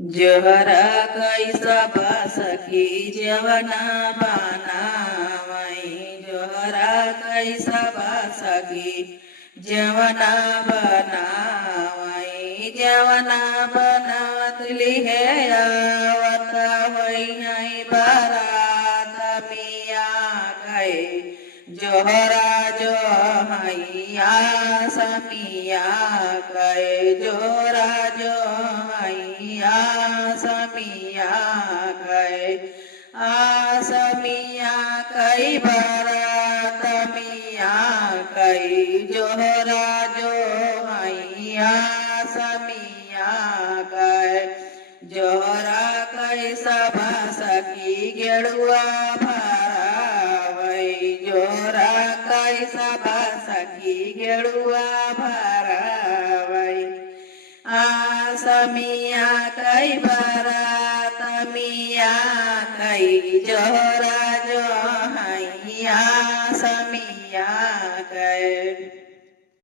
जोहरा कैसा सखी जवना बनावई। जोहरा कैसा सखी जवना बनावई। जवना बनावत लिहे आवता होई है बारात मिया गए। जोहरा जो हैया समिया गए। जोहरा जो हैया समिया गए। समिया कई बारात मिया कई। जोहरा जो हैया समिया गए। जोहरा कैसा सखी गेड़ुआ भरावई। जोहरा कैसा सखी गेड़ुआ भरावई। समिया कई बारात मिया कई। जोहरा जो हैया समिया कई।